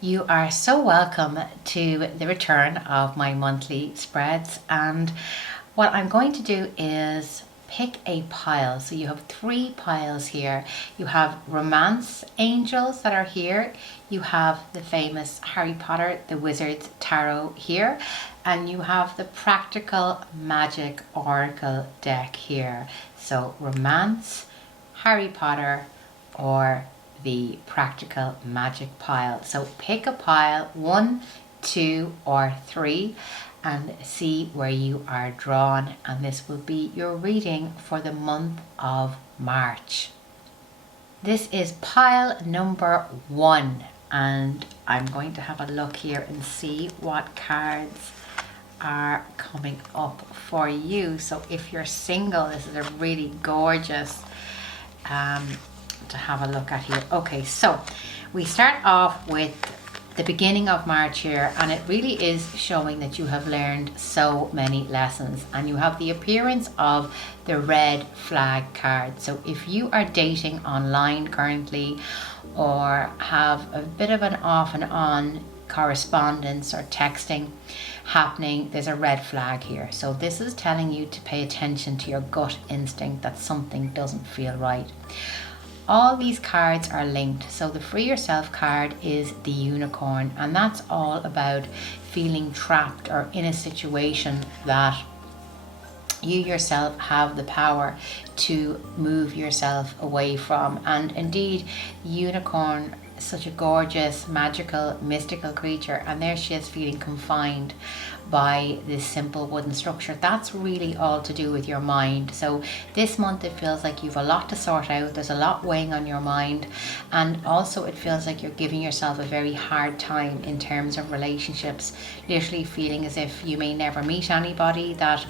You are so welcome to the return of my monthly spreads, and what I'm going to do is pick a pile. So you have 3 piles here. You have romance angels that are here. You have the famous Harry Potter, the Wizard's Tarot here, and you have the practical magic oracle deck here. So romance, Harry Potter, or the practical magic pile. So pick a pile, 1, 2, or 3, and see where you are drawn, and this will be your reading for the month of March. This is pile number 1, and I'm going to have a look here and see what cards are coming up for you. So if you're single, this is a really gorgeous to have a look at here. Okay, so we start off with the beginning of March here, and it really is showing that you have learned so many lessons, and you have the appearance of the red flag card. So if you are dating online currently, or have a bit of an off and on correspondence or texting happening, there's a red flag here. So this is telling you to pay attention to your gut instinct that something doesn't feel right. All these cards are linked. So the Free Yourself card is the unicorn, and that's all about feeling trapped or in a situation that you yourself have the power to move yourself away from. And indeed, unicorn is such a gorgeous, magical, mystical creature, and there she is feeling confined by this simple wooden structure. That's really all to do with your mind. So this month it feels like you've a lot to sort out. There's a lot weighing on your mind, and also it feels like you're giving yourself a very hard time in terms of relationships, literally feeling as if you may never meet anybody, that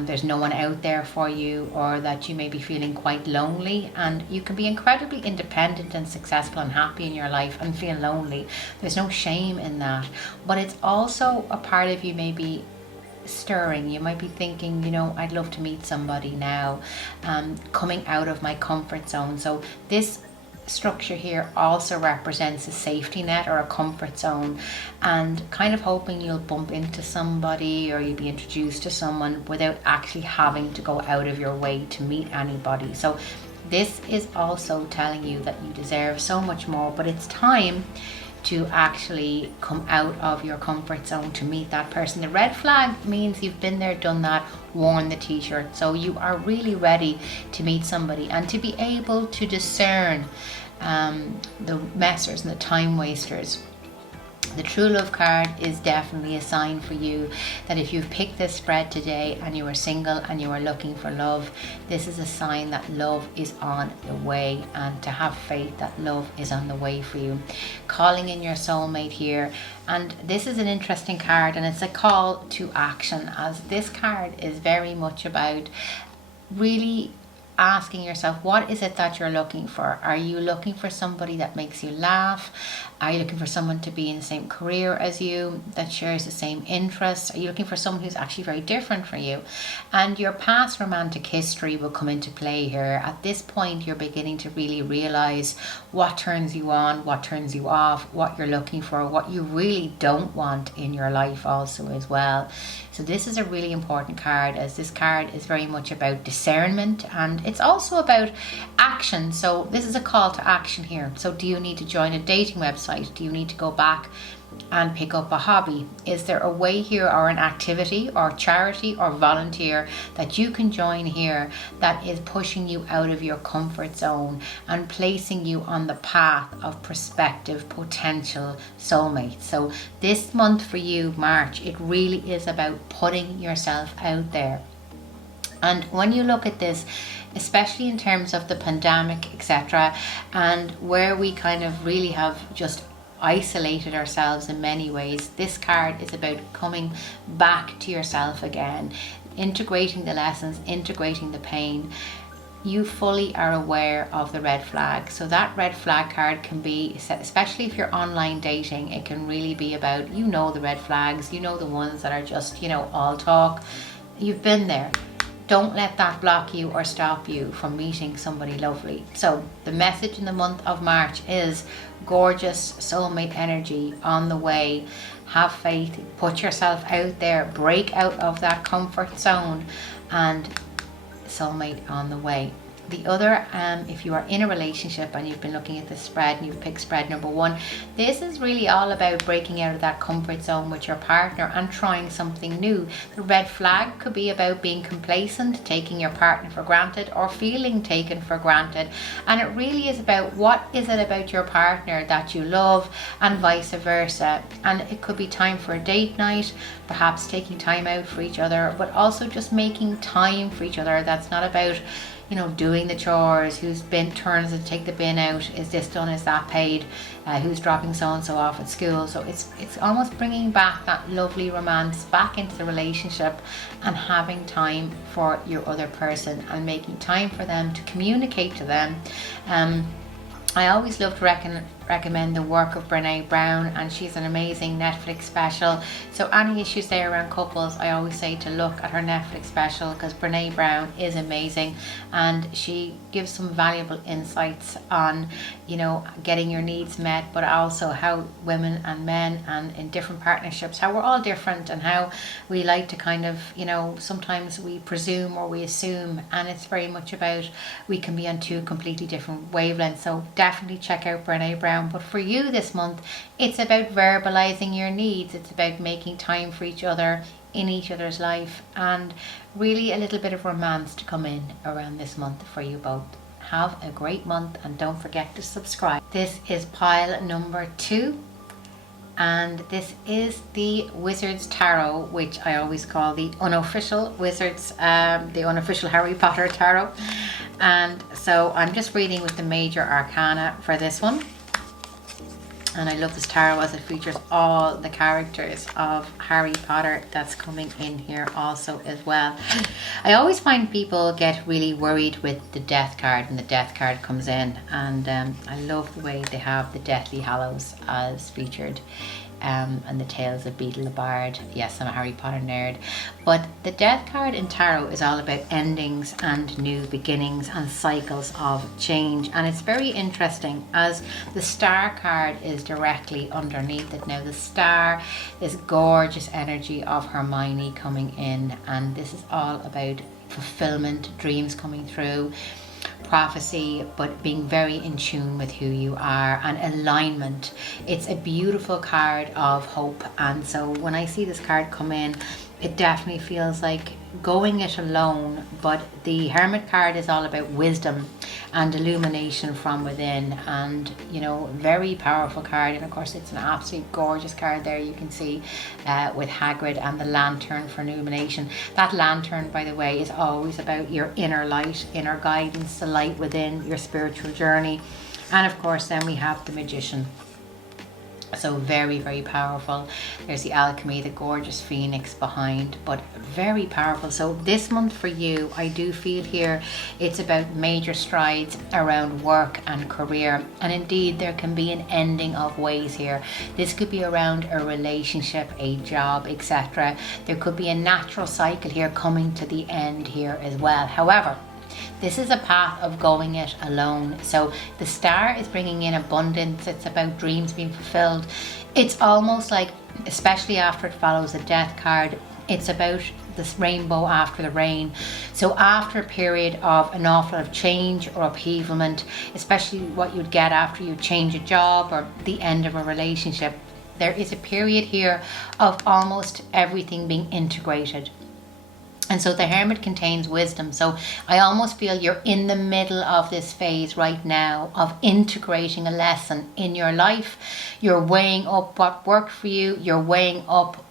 there's no one out there for you, or that you may be feeling quite lonely. And you can be incredibly independent and successful and happy in your life and feel lonely. There's no shame in that, but it's also a part of you maybe stirring. You might be thinking, you know, I'd love to meet somebody now, coming out of my comfort zone. So this structure here also represents a safety net or a comfort zone, and kind of hoping you'll bump into somebody or you'll be introduced to someone without actually having to go out of your way to meet anybody. So this is also telling you that you deserve so much more, but it's time to actually come out of your comfort zone to meet that person. The red flag means you've been there, done that, worn the t-shirt. So you are really ready to meet somebody and to be able to discern the messers and the time wasters. The True Love card is definitely a sign for you that if you've picked this spread today and you are single and you are looking for love, this is a sign that love is on the way, and to have faith that love is on the way for you. Calling in your soulmate here, and this is an interesting card, and it's a call to action, as this card is very much about really asking yourself, what is it that you're looking for? Are you looking for somebody that makes you laugh? Are you looking for someone to be in the same career as you, that shares the same interests? Are you looking for someone who's actually very different from you? And your past romantic history will come into play here. At this point, you're beginning to really realize what turns you on, what turns you off, what you're looking for, what you really don't want in your life also as well. So this is a really important card, as this card is very much about discernment, and it's also about action. So this is a call to action here. So do you need to join a dating website? Do you need to go back and pick up a hobby? Is there a way here, or an activity or charity or volunteer that you can join here that is pushing you out of your comfort zone and placing you on the path of prospective potential soulmates? So this month for you, March, it really is about putting yourself out there. And when you look at this, especially in terms of the pandemic, etc., and where we kind of really have just isolated ourselves in many ways, this card is about coming back to yourself again, integrating the lessons, integrating the pain. You fully are aware of the red flag. So that red flag card can be, especially if you're online dating, it can really be about, the red flags, the ones that are just, all talk. You've been there. don't let that block you or stop you from meeting somebody lovely. So the message in the month of March is gorgeous soulmate energy on the way. Have faith, put yourself out there, break out of that comfort zone, and soulmate on the way. The other, if you are in a relationship and you've been looking at this spread and you've picked spread number 1, this is really all about breaking out of that comfort zone with your partner and trying something new. The red flag could be about being complacent, taking your partner for granted, or feeling taken for granted. And it really is about what is it about your partner that you love, and vice versa. And it could be time for a date night, perhaps taking time out for each other, but also just making time for each other. That's not about, you know, doing the chores, whose bin turns to take the bin out, is this done, is that paid, who's dropping so and so off at school. So it's almost bringing back that lovely romance back into the relationship, and having time for your other person and making time for them to communicate to them. I always love to recommend the work of Brené Brown, and she's an amazing Netflix special. So any issues there around couples, I always say to look at her Netflix special, because Brené Brown is amazing, and she gives some valuable insights on, you know, getting your needs met, but also how women and men and in different partnerships, how we're all different, and how we like to kind of, you know, sometimes we presume or we assume, and it's very much about we can be on 2 completely different wavelengths. So definitely check out Brené Brown. But for you this month, it's about verbalizing your needs. It's about making time for each other in each other's life, and really a little bit of romance to come in around this month for you both. Have a great month, and don't forget to subscribe. This is pile number 2, and this is the Wizard's Tarot, which I always call the unofficial Wizards, the unofficial Harry Potter Tarot. And so I'm just reading with the major arcana for this one. And I love this tarot as it features all the characters of Harry Potter that's coming in here also as well. I always find people get really worried with the Death card, and the Death card comes in, and I love the way they have the Deathly Hallows as featured, and the Tales of Beedle the Bard. Yes, I'm a Harry Potter nerd. But the Death card in tarot is all about endings and new beginnings and cycles of change, and it's very interesting as the Star card is directly underneath it. Now the Star is gorgeous energy of Hermione coming in, and this is all about fulfillment, dreams coming through, prophecy, but being very in tune with who you are, and alignment. It's a beautiful card of hope, and so when I see this card come in, it definitely feels like going it alone. But the Hermit card is all about wisdom and illumination from within, and you know, very powerful card. And of course it's an absolute gorgeous card there, you can see with Hagrid and the lantern for illumination. That lantern, by the way, is always about your inner light, inner guidance, the light within your spiritual journey. And of course then we have the Magician. So very, very powerful. There's the alchemy, the gorgeous phoenix behind, but very powerful. So this month for you, I do feel here it's about major strides around work and career, and indeed there can be an ending of ways here. This could be around a relationship, a job, etc. There could be a natural cycle here coming to the end here as well. However, this is a path of going it alone. So the Star is bringing in abundance. It's about dreams being fulfilled. It's almost like, especially after it follows the Death card, it's about this rainbow after the rain. So after a period of an awful lot of change or upheavalment, especially what you'd get after you change a job or the end of a relationship, there is a period here of almost everything being integrated. And so the Hermit contains wisdom. So I almost feel you're in the middle of this phase right now of integrating a lesson in your life. You're weighing up what worked for you. You're weighing up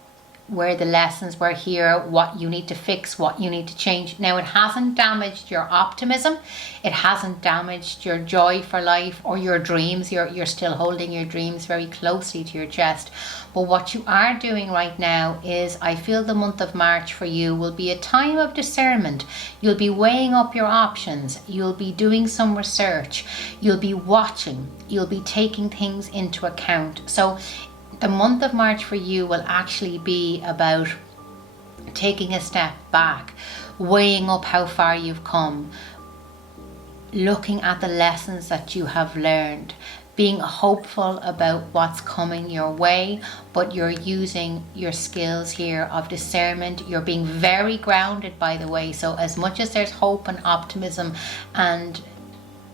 where the lessons were here, what you need to fix, what you need to change. Now, it hasn't damaged your optimism. It hasn't damaged your joy for life or your dreams. You're still holding your dreams very closely to your chest. But what you are doing right now is, I feel the month of March for you will be a time of discernment. You'll be weighing up your options. You'll be doing some research. You'll be watching. You'll be taking things into account. So the month of March for you will actually be about taking a step back, weighing up how far you've come, looking at the lessons that you have learned, being hopeful about what's coming your way, but you're using your skills here of discernment. You're being very grounded, by the way. So as much as there's hope and optimism and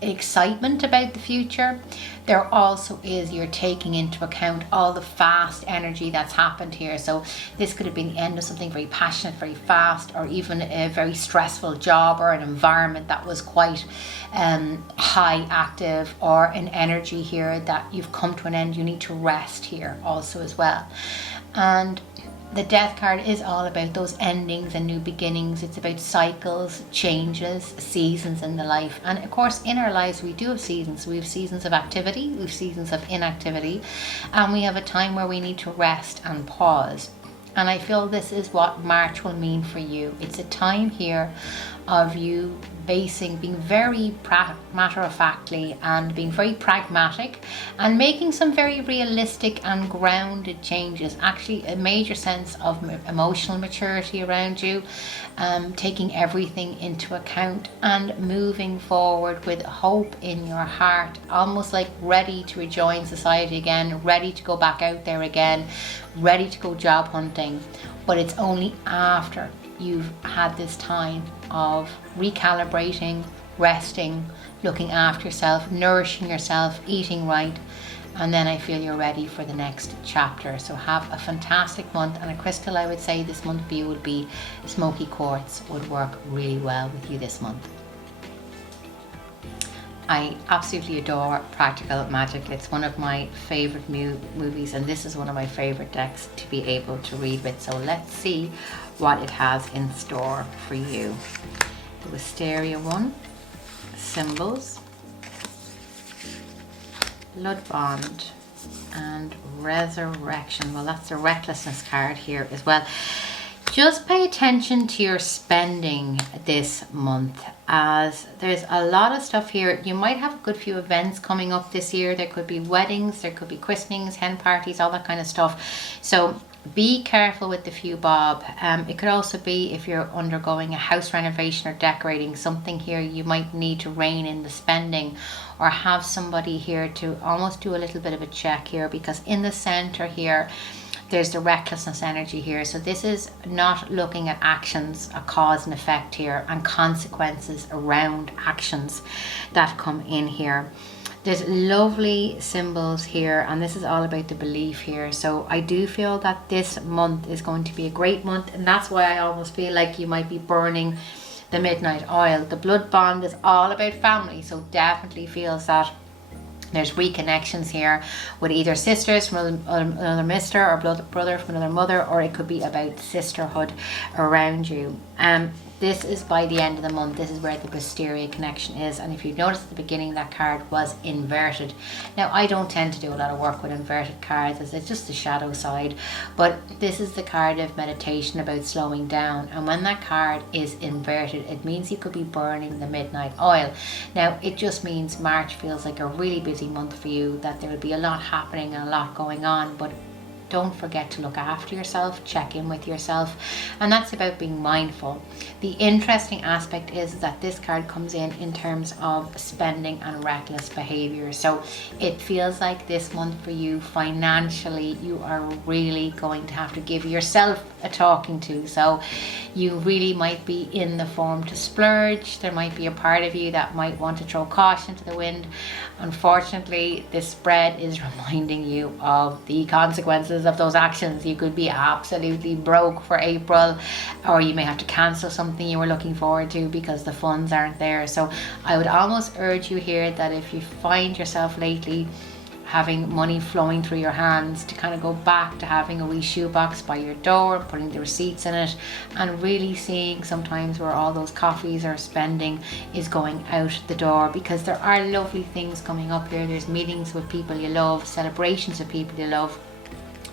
excitement about the future, there also is, you're taking into account all the fast energy that's happened here. So this could have been the end of something very passionate, very fast, or even a very stressful job or an environment that was quite high active, or an energy here that you've come to an end. You need to rest here also as well. And the Death card is all about those endings and new beginnings. It's about cycles, changes, seasons in the life. And of course, in our lives, we do have seasons. We have seasons of activity, we have seasons of inactivity, and we have a time where we need to rest and pause. And I feel this is what March will mean for you. It's a time here of you being very matter-of-factly and being very pragmatic and making some very realistic and grounded changes. Actually, a major sense of emotional maturity around you, taking everything into account and moving forward with hope in your heart, almost like ready to rejoin society again, ready to go back out there again, ready to go job hunting. But it's only after you've had this time of recalibrating, resting, looking after yourself, nourishing yourself, eating right, and then I feel you're ready for the next chapter. So have a fantastic month. And a crystal I would say this month for you would be smoky quartz. Would work really well with you this month. I absolutely adore Practical Magic. It's one of my favorite movies, and this is one of my favorite decks to be able to read with. So let's see what it has in store for you. The Wisteria one, Symbols, Blood Bond, and Resurrection. Well, that's the Recklessness card here as well. Just pay attention to your spending this month, as there's a lot of stuff here. You might have a good few events coming up this year. There could be weddings, there could be christenings, hen parties, all that kind of stuff. So be careful with the few bob. It could also be if you're undergoing a house renovation or decorating something here, you might need to rein in the spending, or have somebody here to almost do a little bit of a check here, because in the center here, there's the recklessness energy here. So this is not looking at actions, a cause and effect here, and consequences around actions that come in here. There's lovely symbols here, and this is all about the belief here. So I do feel that this month is going to be a great month, and that's why I almost feel like you might be burning the midnight oil. The Blood Bond is all about family, so definitely feels that there's reconnections here with either sisters from another mister, or brother from another mother, or it could be about sisterhood around you. This is by the end of the month. This is where the Wisteria connection is. And if you notice at the beginning, that card was inverted. Now, I don't tend to do a lot of work with inverted cards, as it's just the shadow side. But this is the card of meditation about slowing down. And when that card is inverted, it means you could be burning the midnight oil. Now, it just means March feels like a really busy month for you, that there will be a lot happening and a lot going on. But don't forget to look after yourself, check in with yourself, and that's about being mindful. The interesting aspect is that this card comes in terms of spending and reckless behavior. So it feels like this month for you financially, you are really going to have to give yourself a talking to. So you really might be in the form to splurge. There might be a part of you that might want to throw caution to the wind. Unfortunately, this spread is reminding you of the consequences of those actions. You could be absolutely broke for April, or you may have to cancel something you were looking forward to because the funds aren't there. So I would almost urge you here that if you find yourself lately having money flowing through your hands, to kind of go back to having a wee shoebox by your door, putting the receipts in it, and really seeing sometimes where all those coffees or spending is going out the door, because there are lovely things coming up here. There's meetings with people you love, celebrations with people you love.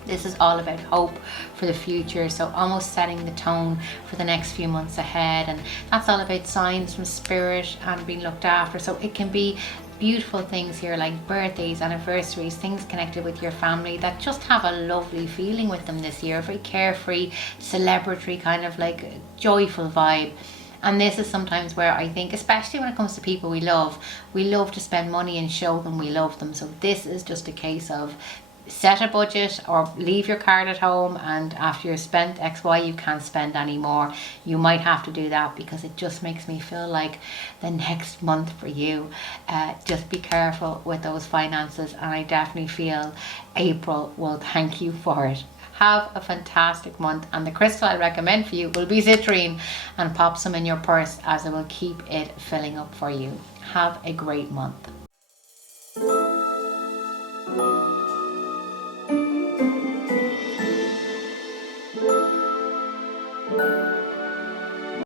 This is all about hope for the future, so almost setting the tone for the next few months ahead, and that's all about signs from spirit and being looked after. So it can be beautiful things here like birthdays, anniversaries, things connected with your family that just have a lovely feeling with them this year. Very carefree, celebratory, kind of like joyful vibe. And this is sometimes where I think, especially when it comes to people we love to spend money and show them we love them. So this is just a case of set a budget or leave your card at home, and after you've spent XY you can't spend any more. You might have to do that because it just makes me feel like the next month for you, just be careful with those finances, and I definitely feel April will thank you for it. Have a fantastic month, and the crystal I recommend for you will be citrine, and pop some in your purse as it will keep it filling up for you. Have a great month.